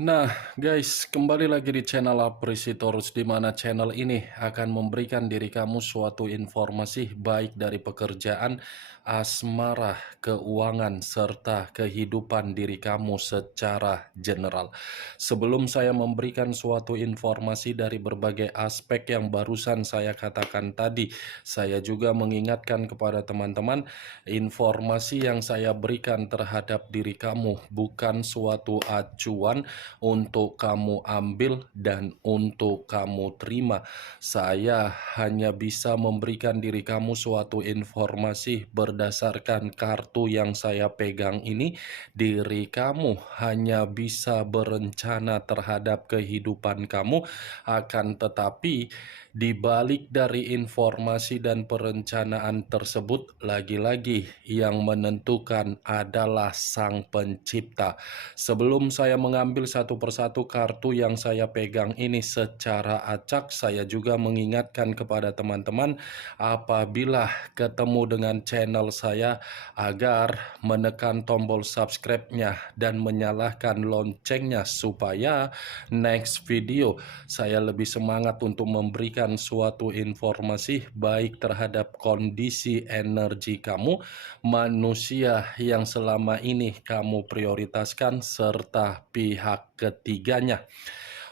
Nah, guys, kembali lagi di channel Apresitorus, di mana channel ini akan memberikan diri kamu suatu informasi baik dari pekerjaan, asmara, keuangan, serta kehidupan diri kamu secara general. Sebelum saya memberikan suatu informasi dari berbagai aspek yang barusan saya katakan tadi, saya juga mengingatkan kepada teman-teman, informasi yang saya berikan terhadap diri kamu bukan suatu acuan untuk kamu ambil dan untuk kamu terima. Saya hanya bisa memberikan diri kamu suatu informasi berdasarkan kartu yang saya pegang ini. Diri kamu hanya bisa berencana terhadap kehidupan kamu, akan tetapi di balik dari informasi dan perencanaan tersebut, lagi-lagi yang menentukan adalah Sang Pencipta. Sebelum saya mengambil satu persatu kartu yang saya pegang ini secara acak, saya juga mengingatkan kepada teman-teman apabila ketemu dengan channel saya agar menekan tombol subscribe-nya dan menyalakan loncengnya supaya next video saya lebih semangat untuk memberikan suatu informasi baik terhadap kondisi energi kamu, manusia yang selama ini kamu prioritaskan, serta pihak ketiganya.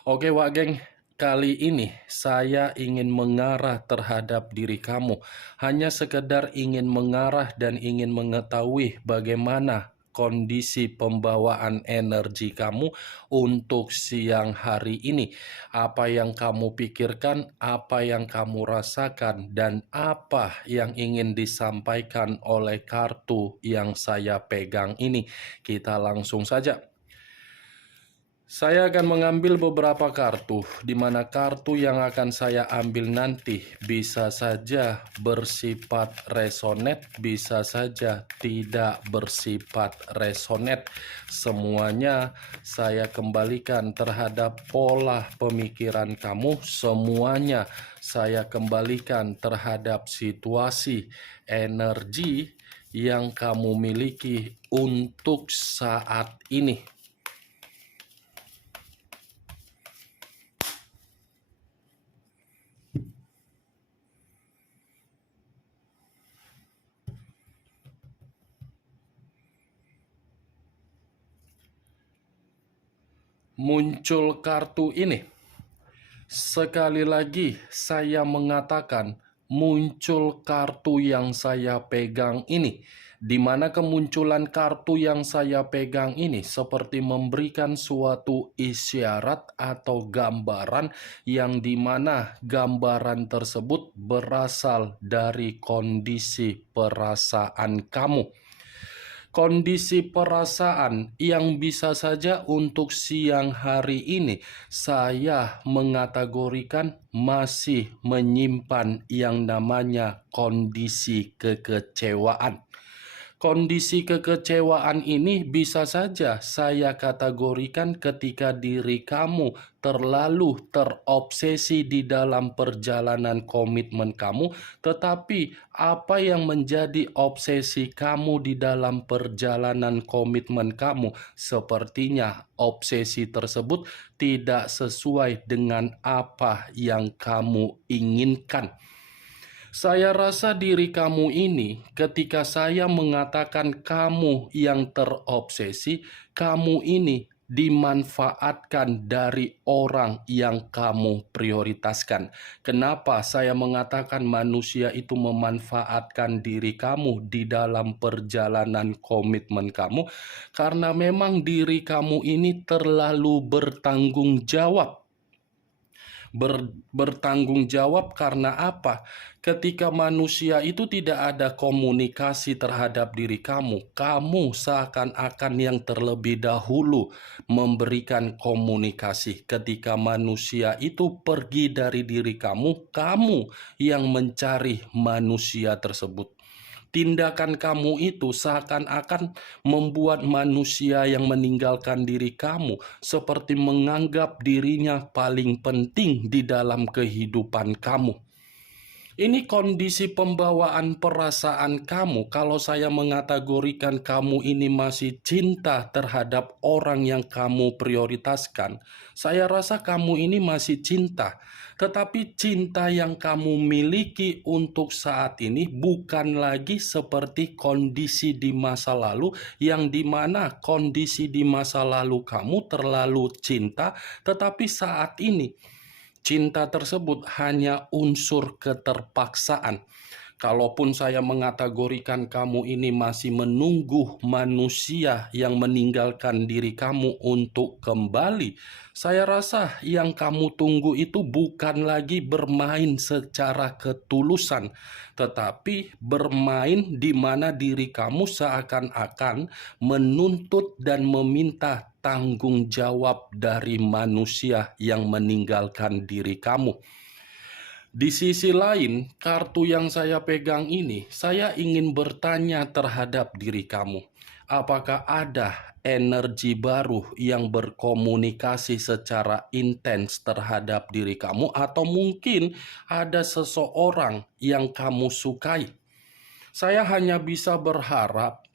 Oke Wak Geng, kali ini saya ingin mengarah terhadap diri kamu. Hanya sekedar ingin mengarah dan ingin mengetahui bagaimana kondisi pembawaan energi kamu untuk siang hari ini. Apa yang kamu pikirkan, apa yang kamu rasakan, dan apa yang ingin disampaikan oleh kartu yang saya pegang ini. Kita langsung saja. Saya akan mengambil beberapa kartu, di mana kartu yang akan saya ambil nanti bisa saja bersifat resonet, bisa saja tidak bersifat resonet. Semuanya saya kembalikan terhadap pola pemikiran kamu, semuanya saya kembalikan terhadap situasi energi yang kamu miliki untuk saat ini. Muncul kartu ini. Sekali lagi saya mengatakan muncul kartu yang saya pegang ini, di mana kemunculan kartu yang saya pegang ini seperti memberikan suatu isyarat atau gambaran yang dimana gambaran tersebut berasal dari kondisi perasaan kamu. Kondisi perasaan yang bisa saja untuk siang hari ini saya mengategorikan masih menyimpan yang namanya kondisi kekecewaan. Kondisi kekecewaan ini bisa saja saya kategorikan ketika diri kamu terlalu terobsesi di dalam perjalanan komitmen kamu, tetapi apa yang menjadi obsesi kamu di dalam perjalanan komitmen kamu, sepertinya obsesi tersebut tidak sesuai dengan apa yang kamu inginkan. Saya rasa diri kamu ini, ketika saya mengatakan kamu yang terobsesi, kamu ini dimanfaatkan dari orang yang kamu prioritaskan. Kenapa saya mengatakan manusia itu memanfaatkan diri kamu di dalam perjalanan komitmen kamu? Karena memang diri kamu ini terlalu bertanggung jawab. Bertanggung jawab karena apa? Ketika manusia itu tidak ada komunikasi terhadap diri kamu, kamu seakan-akan yang terlebih dahulu memberikan komunikasi. Ketika manusia itu pergi dari diri kamu, kamu yang mencari manusia tersebut. Tindakan kamu itu seakan-akan membuat manusia yang meninggalkan diri kamu seperti menganggap dirinya paling penting di dalam kehidupan kamu. Ini kondisi pembawaan perasaan kamu. Kalau saya mengategorikan kamu ini masih cinta terhadap orang yang kamu prioritaskan, saya rasa kamu ini masih cinta. Tetapi cinta yang kamu miliki untuk saat ini bukan lagi seperti kondisi di masa lalu, yang dimana kondisi di masa lalu kamu terlalu cinta, tetapi saat ini cinta tersebut hanya unsur keterpaksaan. Kalaupun saya mengategorikan kamu ini masih menunggu manusia yang meninggalkan diri kamu untuk kembali, saya rasa yang kamu tunggu itu bukan lagi bermain secara ketulusan, tetapi bermain di mana diri kamu seakan-akan menuntut dan meminta tanggung jawab dari manusia yang meninggalkan diri kamu. Di sisi lain, kartu yang saya pegang ini, saya ingin bertanya terhadap diri kamu. Apakah ada energi baru yang berkomunikasi secara intens terhadap diri kamu, atau mungkin ada seseorang yang kamu sukai? Saya hanya bisa berharap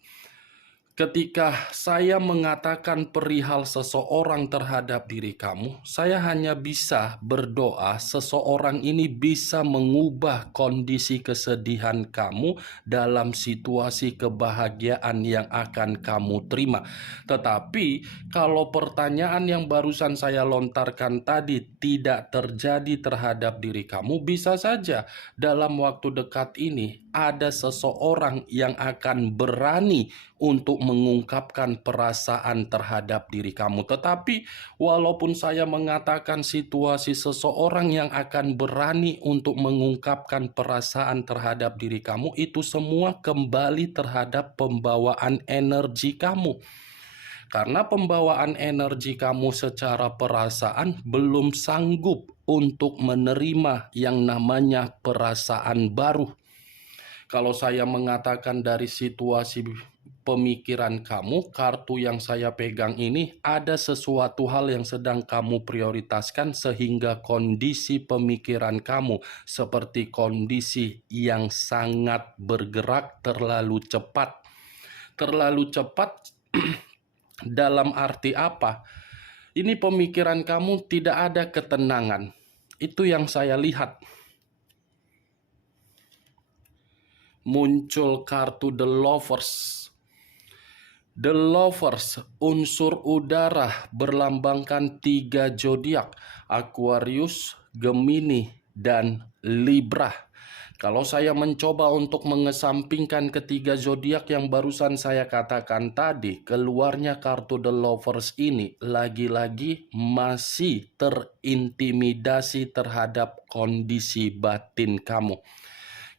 ketika saya mengatakan perihal seseorang terhadap diri kamu, saya hanya bisa berdoa seseorang ini bisa mengubah kondisi kesedihan kamu dalam situasi kebahagiaan yang akan kamu terima. Tetapi kalau pertanyaan yang barusan saya lontarkan tadi tidak terjadi terhadap diri kamu, bisa saja dalam waktu dekat ini ada seseorang yang akan berani untuk mengungkapkan perasaan terhadap diri kamu. Tetapi walaupun saya mengatakan situasi seseorang yang akan berani untuk mengungkapkan perasaan terhadap diri kamu, itu semua kembali terhadap pembawaan energi kamu. Karena pembawaan energi kamu secara perasaan belum sanggup untuk menerima yang namanya perasaan baru. Kalau saya mengatakan dari situasi pemikiran kamu, kartu yang saya pegang ini, ada sesuatu hal yang sedang kamu prioritaskan sehingga kondisi pemikiran kamu seperti kondisi yang sangat bergerak terlalu cepat. Terlalu cepat dalam arti apa? Ini pemikiran kamu tidak ada ketenangan. Itu yang saya lihat. Muncul kartu The Lovers. The Lovers, unsur udara, berlambangkan 3 zodiak: Aquarius, Gemini, dan Libra. Kalau saya mencoba untuk mengesampingkan ketiga zodiak yang barusan saya katakan tadi, keluarnya kartu The Lovers ini lagi-lagi masih terintimidasi terhadap kondisi batin kamu.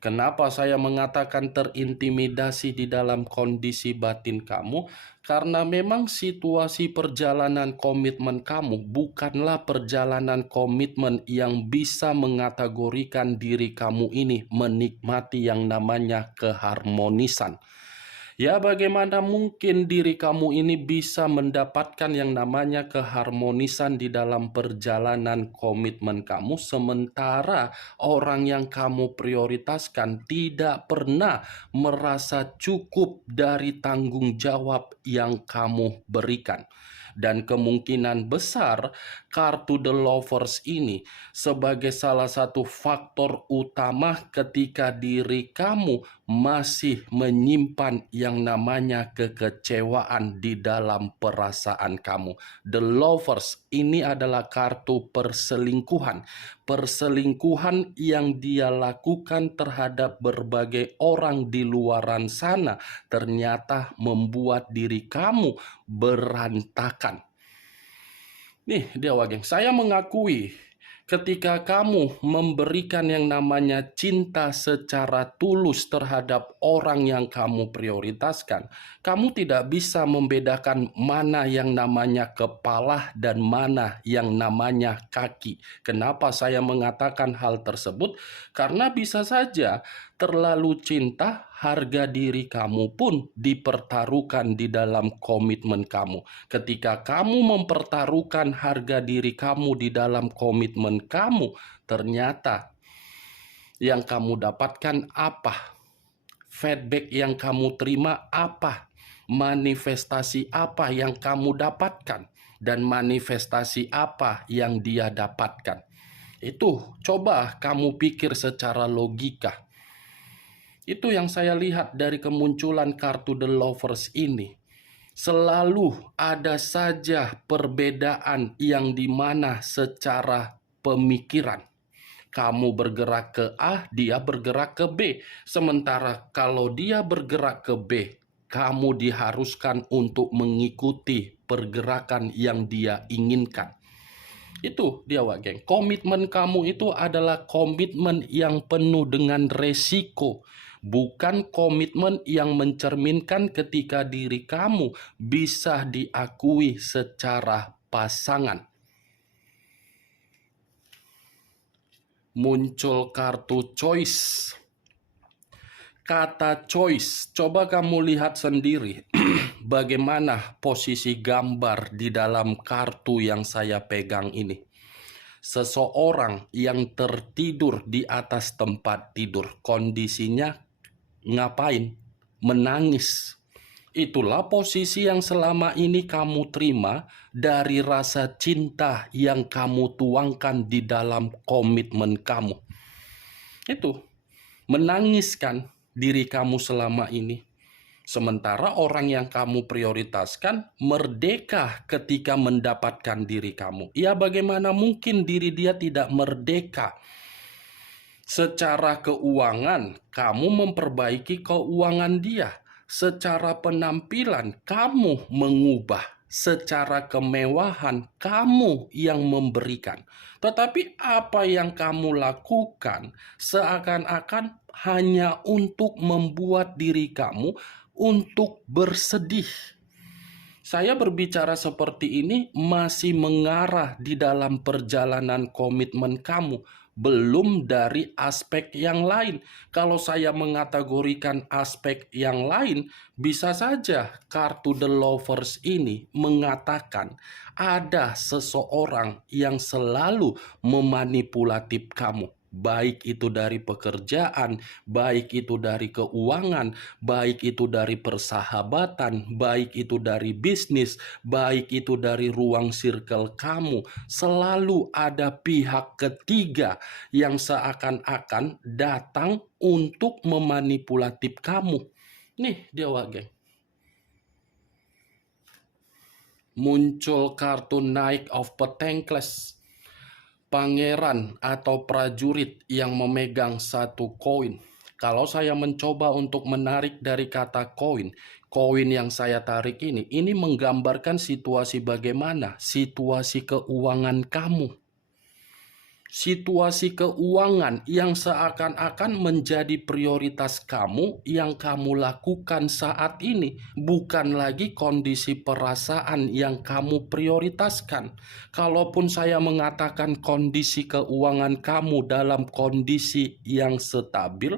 Kenapa saya mengatakan terintimidasi di dalam kondisi batin kamu? Karena memang situasi perjalanan komitmen kamu bukanlah perjalanan komitmen yang bisa mengategorikan diri kamu ini menikmati yang namanya keharmonisan. Ya, bagaimana mungkin diri kamu ini bisa mendapatkan yang namanya keharmonisan di dalam perjalanan komitmen kamu, sementara orang yang kamu prioritaskan tidak pernah merasa cukup dari tanggung jawab yang kamu berikan. Dan kemungkinan besar kartu The Lovers ini sebagai salah satu faktor utama ketika diri kamu masih menyimpan yang namanya kekecewaan di dalam perasaan kamu. The Lovers ini adalah kartu perselingkuhan. Perselingkuhan yang dia lakukan terhadap berbagai orang di luaran sana ternyata membuat diri kamu berantakan. Nih dia wageng, saya mengakui ketika kamu memberikan yang namanya cinta secara tulus terhadap orang yang kamu prioritaskan, kamu tidak bisa membedakan mana yang namanya kepala dan mana yang namanya kaki. Kenapa saya mengatakan hal tersebut? Karena bisa saja terlalu cinta, harga diri kamu pun dipertaruhkan di dalam komitmen kamu. Ketika kamu mempertaruhkan harga diri kamu di dalam komitmen kamu, ternyata yang kamu dapatkan apa? Feedback yang kamu terima apa? Manifestasi apa yang kamu dapatkan? Dan manifestasi apa yang dia dapatkan? Itu coba kamu pikir secara logika. Itu yang saya lihat dari kemunculan kartu The Lovers ini. Selalu ada saja perbedaan yang dimana secara pemikiran. Kamu bergerak ke A, dia bergerak ke B. Sementara kalau dia bergerak ke B, kamu diharuskan untuk mengikuti pergerakan yang dia inginkan. Itu dia, Wak Geng. Komitmen kamu itu adalah komitmen yang penuh dengan resiko. Bukan komitmen yang mencerminkan ketika diri kamu bisa diakui secara pasangan. Muncul kartu choice. Kata choice, coba kamu lihat sendiri bagaimana posisi gambar di dalam kartu yang saya pegang ini. Seseorang yang tertidur di atas tempat tidur, kondisinya ngapain? Menangis. Itulah posisi yang selama ini kamu terima dari rasa cinta yang kamu tuangkan di dalam komitmen kamu. Itu, menangiskan diri kamu selama ini. Sementara orang yang kamu prioritaskan merdeka ketika mendapatkan diri kamu. Ya, bagaimana mungkin diri dia tidak merdeka? Secara keuangan, kamu memperbaiki keuangan dia. Secara penampilan, kamu mengubah. Secara kemewahan, kamu yang memberikan. Tetapi apa yang kamu lakukan seakan-akan hanya untuk membuat diri kamu untuk bersedih. Saya berbicara seperti ini masih mengarah di dalam perjalanan komitmen kamu, belum dari aspek yang lain. Kalau saya mengategorikan aspek yang lain, bisa saja kartu The Lovers ini mengatakan ada seseorang yang selalu memanipulatif kamu. Baik itu dari pekerjaan, baik itu dari keuangan, baik itu dari persahabatan, baik itu dari bisnis, baik itu dari ruang circle kamu. Selalu ada pihak ketiga yang seakan-akan datang untuk memanipulatif kamu. Nih dia, Wak Geng. Muncul kartu Knight of Pentacles. Pangeran atau prajurit yang memegang satu koin. Kalau saya mencoba untuk menarik dari kata koin, koin yang saya tarik ini menggambarkan situasi bagaimana situasi keuangan kamu. Situasi keuangan yang seakan-akan menjadi prioritas kamu yang kamu lakukan saat ini, bukan lagi kondisi perasaan yang kamu prioritaskan. Kalaupun saya mengatakan kondisi keuangan kamu dalam kondisi yang stabil,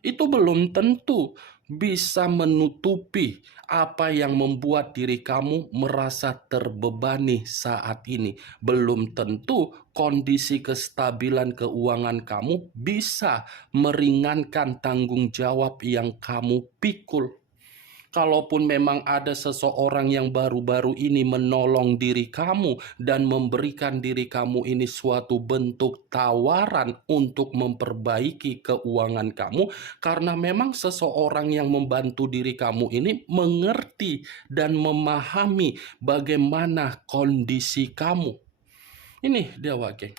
itu belum tentu bisa menutupi apa yang membuat diri kamu merasa terbebani saat ini. Belum tentu kondisi kestabilan keuangan kamu bisa meringankan tanggung jawab yang kamu pikul. Kalaupun memang ada seseorang yang baru-baru ini menolong diri kamu dan memberikan diri kamu ini suatu bentuk tawaran untuk memperbaiki keuangan kamu, karena memang seseorang yang membantu diri kamu ini mengerti dan memahami bagaimana kondisi kamu. Ini dia, Wak Geng.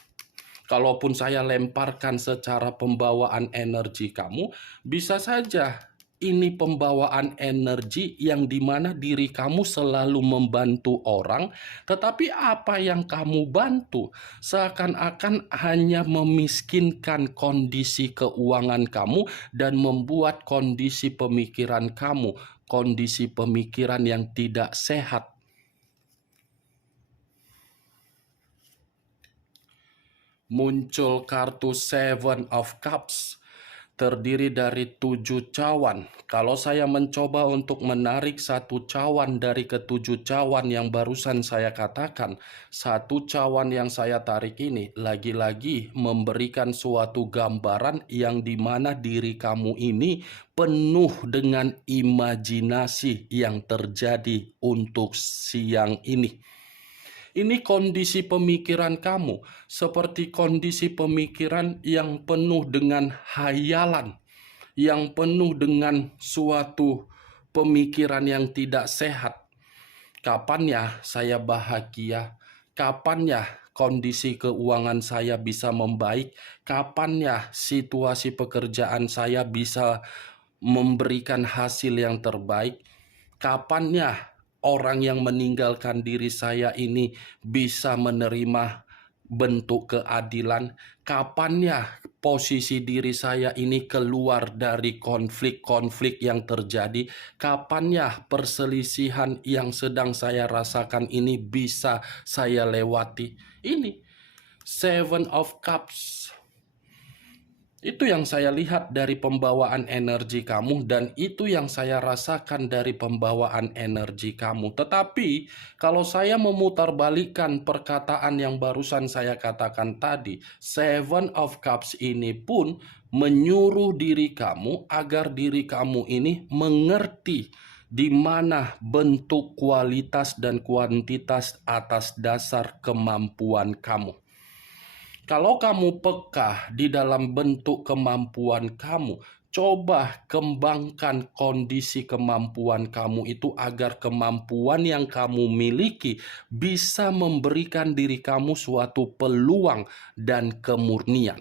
Kalaupun saya lemparkan secara pembawaan energi kamu, bisa saja ini pembawaan energi yang dimana diri kamu selalu membantu orang, tetapi apa yang kamu bantu seakan-akan hanya memiskinkan kondisi keuangan kamu dan membuat kondisi pemikiran kamu, kondisi pemikiran yang tidak sehat. Muncul kartu Seven of Cups. terdiri dari 7 cawan. Kalau saya mencoba untuk menarik satu cawan dari ketujuh cawan yang barusan saya katakan, satu cawan yang saya tarik ini lagi-lagi memberikan suatu gambaran yang dimana diri kamu ini penuh dengan imajinasi yang terjadi untuk siang ini. Ini kondisi pemikiran kamu, seperti kondisi pemikiran yang penuh dengan hayalan, yang penuh dengan suatu pemikiran yang tidak sehat. Kapan ya saya bahagia? Kapan ya kondisi keuangan saya bisa membaik? Kapan ya situasi pekerjaan saya bisa memberikan hasil yang terbaik? Kapan ya orang yang meninggalkan diri saya ini bisa menerima bentuk keadilan? Kapan ya posisi diri saya ini keluar dari konflik-konflik yang terjadi? Kapan ya perselisihan yang sedang saya rasakan ini bisa saya lewati? Ini Seven of Cups. Itu yang saya lihat dari pembawaan energi kamu, dan itu yang saya rasakan dari pembawaan energi kamu. Tetapi kalau saya memutarbalikkan perkataan yang barusan saya katakan tadi, Seven of Cups ini pun menyuruh diri kamu agar diri kamu ini mengerti di mana bentuk kualitas dan kuantitas atas dasar kemampuan kamu. Kalau kamu peka di dalam bentuk kemampuan kamu, coba kembangkan kondisi kemampuan kamu itu agar kemampuan yang kamu miliki bisa memberikan diri kamu suatu peluang dan kemurnian.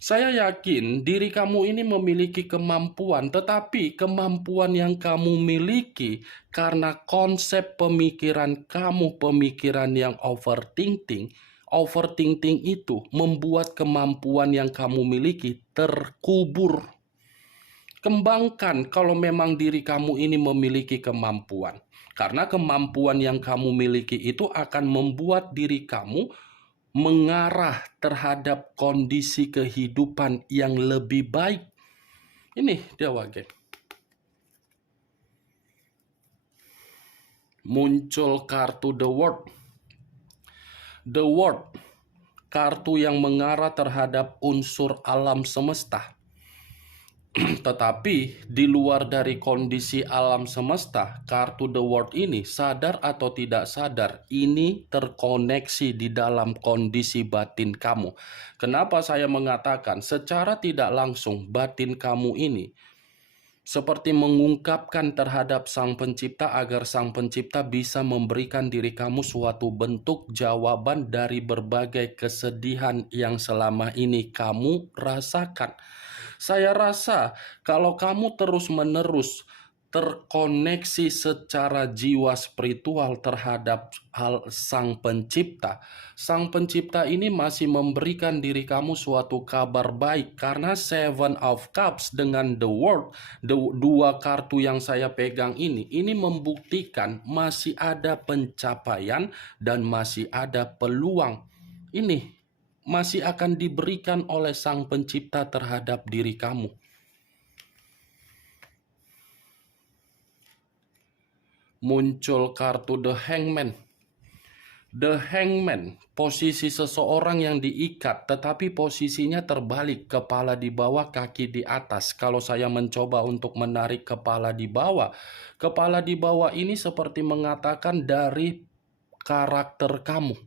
Saya yakin diri kamu ini memiliki kemampuan, tetapi kemampuan yang kamu miliki karena konsep pemikiran kamu, pemikiran yang overthinking. Overthinking itu membuat kemampuan yang kamu miliki terkubur. Kembangkan kalau memang diri kamu ini memiliki kemampuan. Karena kemampuan yang kamu miliki itu akan membuat diri kamu mengarah terhadap kondisi kehidupan yang lebih baik. Ini dia Wage. Muncul kartu The World. The World, kartu yang mengarah terhadap unsur alam semesta. Tetapi di luar dari kondisi alam semesta, kartu The World ini sadar atau tidak sadar, ini terkoneksi di dalam kondisi batin kamu. Kenapa saya mengatakan secara tidak langsung batin kamu ini seperti mengungkapkan terhadap Sang Pencipta agar Sang Pencipta bisa memberikan diri kamu suatu bentuk jawaban dari berbagai kesedihan yang selama ini kamu rasakan. Saya rasa kalau kamu terus-menerus terkoneksi secara jiwa spiritual terhadap hal Sang Pencipta, Sang Pencipta ini masih memberikan diri kamu suatu kabar baik, karena Seven of Cups dengan The World, dua kartu yang saya pegang ini membuktikan masih ada pencapaian dan masih ada peluang. Ini masih akan diberikan oleh Sang Pencipta terhadap diri kamu. Muncul kartu The Hangman. The Hangman, posisi seseorang yang diikat tetapi posisinya terbalik, kepala di bawah, kaki di atas. Kalau saya mencoba untuk menarik kepala di bawah ini seperti mengatakan dari karakter kamu.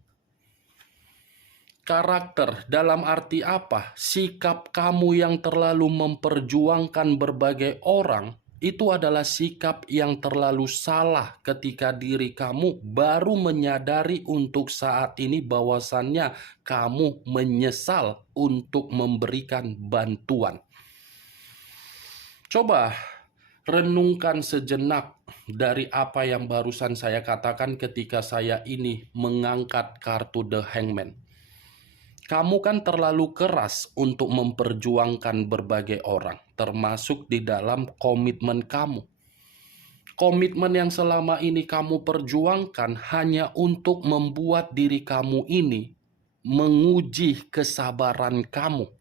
Karakter dalam arti apa? Sikap kamu yang terlalu memperjuangkan berbagai orang, itu adalah sikap yang terlalu salah ketika diri kamu baru menyadari untuk saat ini bahwasannya kamu menyesal untuk memberikan bantuan. Coba renungkan sejenak dari apa yang barusan saya katakan ketika saya ini mengangkat kartu The Hangman. Kamu kan terlalu keras untuk memperjuangkan berbagai orang, termasuk di dalam komitmen kamu. Komitmen yang selama ini kamu perjuangkan hanya untuk membuat diri kamu ini menguji kesabaran kamu.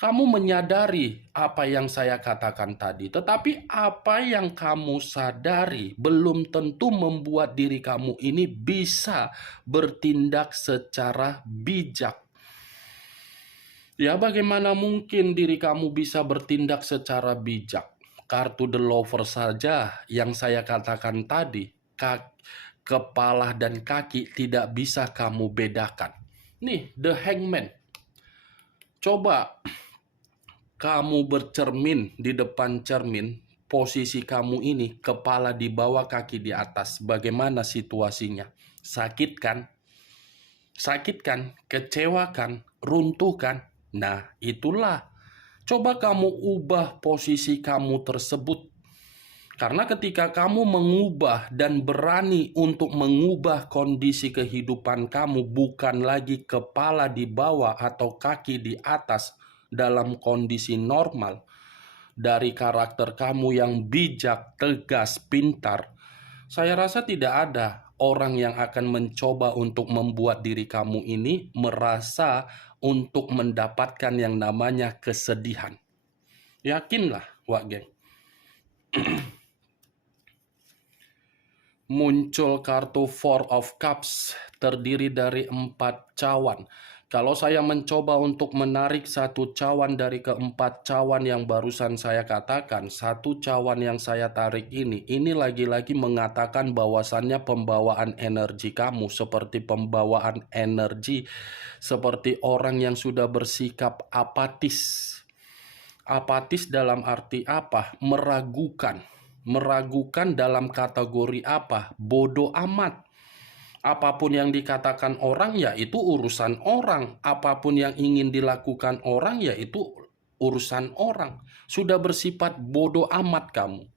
Kamu menyadari apa yang saya katakan tadi, tetapi apa yang kamu sadari belum tentu membuat diri kamu ini bisa bertindak secara bijak. Ya, bagaimana mungkin diri kamu bisa bertindak secara bijak? Kartu The Lover saja yang saya katakan tadi, kepala dan kaki tidak bisa kamu bedakan. Nih, The Hangman. Coba kamu bercermin di depan cermin, posisi kamu ini kepala di bawah, kaki di atas. Bagaimana situasinya? Sakit kan? Sakit kan? Kecewa kan? Runtuh kan? Nah, itulah. Coba kamu ubah posisi kamu tersebut. Karena ketika kamu mengubah dan berani untuk mengubah kondisi kehidupan kamu, bukan lagi kepala di bawah atau kaki di atas dalam kondisi normal, dari karakter kamu yang bijak, tegas, pintar, saya rasa tidak ada orang yang akan mencoba untuk membuat diri kamu ini merasa untuk mendapatkan yang namanya kesedihan. Yakinlah, Wak Geng. Muncul kartu Four of Cups terdiri dari 4 cawan. Kalau saya mencoba untuk menarik satu cawan dari keempat cawan yang barusan saya katakan, satu cawan yang saya tarik ini lagi-lagi mengatakan bahwasannya pembawaan energi kamu seperti pembawaan energi seperti orang yang sudah bersikap apatis. Apatis dalam arti apa? Meragukan. Meragukan dalam kategori apa? Bodoh amat. Apapun yang dikatakan orang, ya itu urusan orang. Apapun yang ingin dilakukan orang, ya itu urusan orang. Sudah bersifat bodoh amat kamu.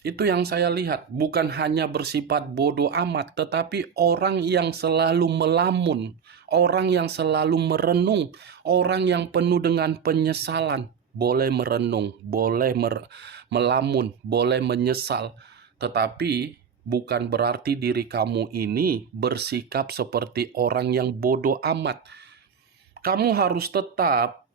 Itu yang saya lihat. Bukan hanya bersifat bodoh amat, tetapi orang yang selalu melamun. Orang yang selalu merenung. Orang yang penuh dengan penyesalan. Boleh merenung, boleh melamun, boleh menyesal. Tetapi bukan berarti diri kamu ini bersikap seperti orang yang bodoh amat. Kamu harus tetap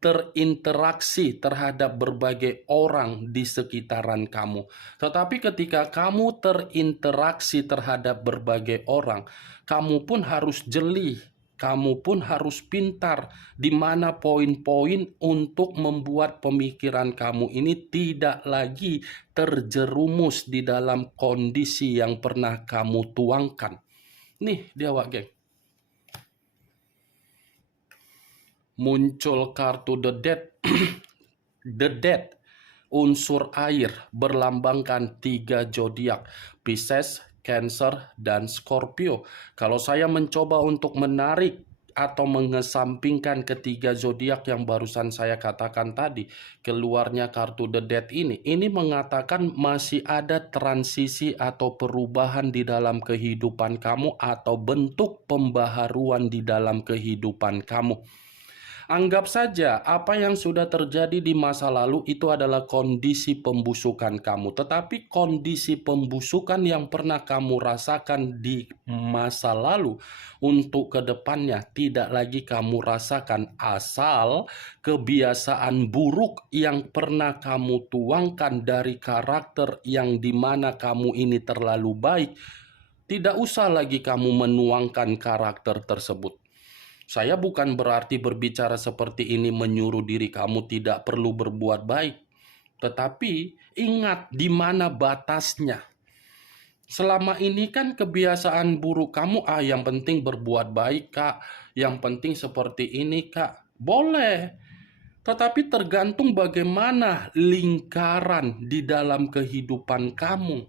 terinteraksi terhadap berbagai orang di sekitaran kamu. Tetapi ketika kamu terinteraksi terhadap berbagai orang, kamu pun harus jeli. Kamu pun harus pintar di mana poin-poin untuk membuat pemikiran kamu ini tidak lagi terjerumus di dalam kondisi yang pernah kamu tuangkan. Nih dia, Wak Geng. Muncul kartu The Death. The Death, unsur air, berlambangkan 3 zodiak, Pisces, Cancer, dan Scorpio. Kalau saya mencoba untuk menarik atau mengesampingkan ketiga zodiak yang barusan saya katakan tadi, keluarnya kartu The Death ini mengatakan masih ada transisi atau perubahan di dalam kehidupan kamu atau bentuk pembaharuan di dalam kehidupan kamu. Anggap saja apa yang sudah terjadi di masa lalu itu adalah kondisi pembusukan kamu. Tetapi kondisi pembusukan yang pernah kamu rasakan di masa lalu untuk kedepannya tidak lagi kamu rasakan, asal kebiasaan buruk yang pernah kamu tuangkan dari karakter yang dimana kamu ini terlalu baik, tidak usah lagi kamu menuangkan karakter tersebut. Saya bukan berarti berbicara seperti ini menyuruh diri kamu tidak perlu berbuat baik. Tetapi ingat di mana batasnya. Selama ini kan kebiasaan buruk kamu, yang penting berbuat baik, Kak. Yang penting seperti ini, Kak. Boleh. Tetapi tergantung bagaimana lingkaran di dalam kehidupan kamu.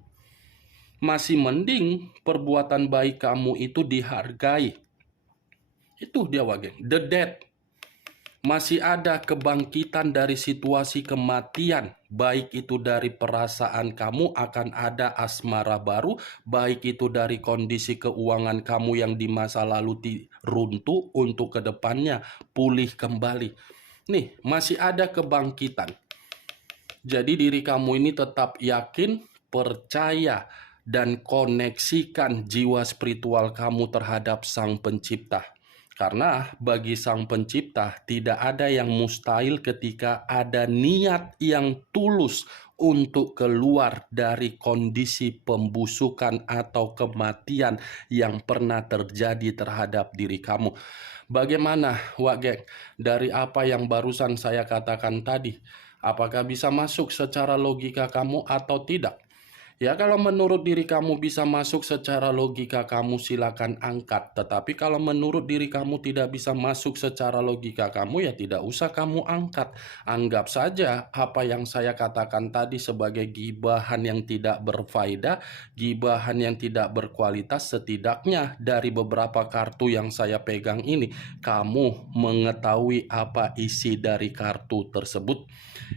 Masih mending perbuatan baik kamu itu dihargai. Itu dia, Wak Geng. The Death. Masih ada kebangkitan dari situasi kematian. Baik itu dari perasaan kamu akan ada asmara baru. Baik itu dari kondisi keuangan kamu yang di masa lalu runtuh untuk kedepannya pulih kembali. Nih, masih ada kebangkitan. Jadi diri kamu ini tetap yakin, percaya, dan koneksikan jiwa spiritual kamu terhadap Sang Pencipta. Karena bagi Sang Pencipta tidak ada yang mustahil ketika ada niat yang tulus untuk keluar dari kondisi pembusukan atau kematian yang pernah terjadi terhadap diri kamu. Bagaimana, Wak Geng, dari apa yang barusan saya katakan tadi? Apakah bisa masuk secara logika kamu atau tidak? Ya, kalau menurut diri kamu bisa masuk secara logika kamu silakan angkat. Tetapi kalau menurut diri kamu tidak bisa masuk secara logika kamu, ya tidak usah kamu angkat. Anggap saja apa yang saya katakan tadi sebagai gibahan yang tidak berfaedah, gibahan yang tidak berkualitas. Setidaknya dari beberapa kartu yang saya pegang ini, kamu mengetahui apa isi dari kartu tersebut.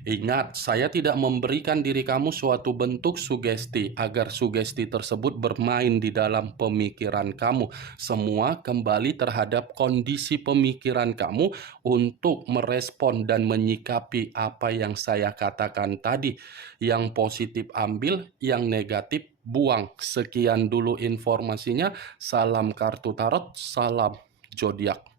Ingat, saya tidak memberikan diri kamu suatu bentuk sugesti agar sugesti tersebut bermain di dalam pemikiran kamu. Semua kembali terhadap kondisi pemikiran kamu untuk merespon dan menyikapi apa yang saya katakan tadi. Yang positif ambil, yang negatif buang. Sekian dulu informasinya. Salam kartu tarot, salam zodiak.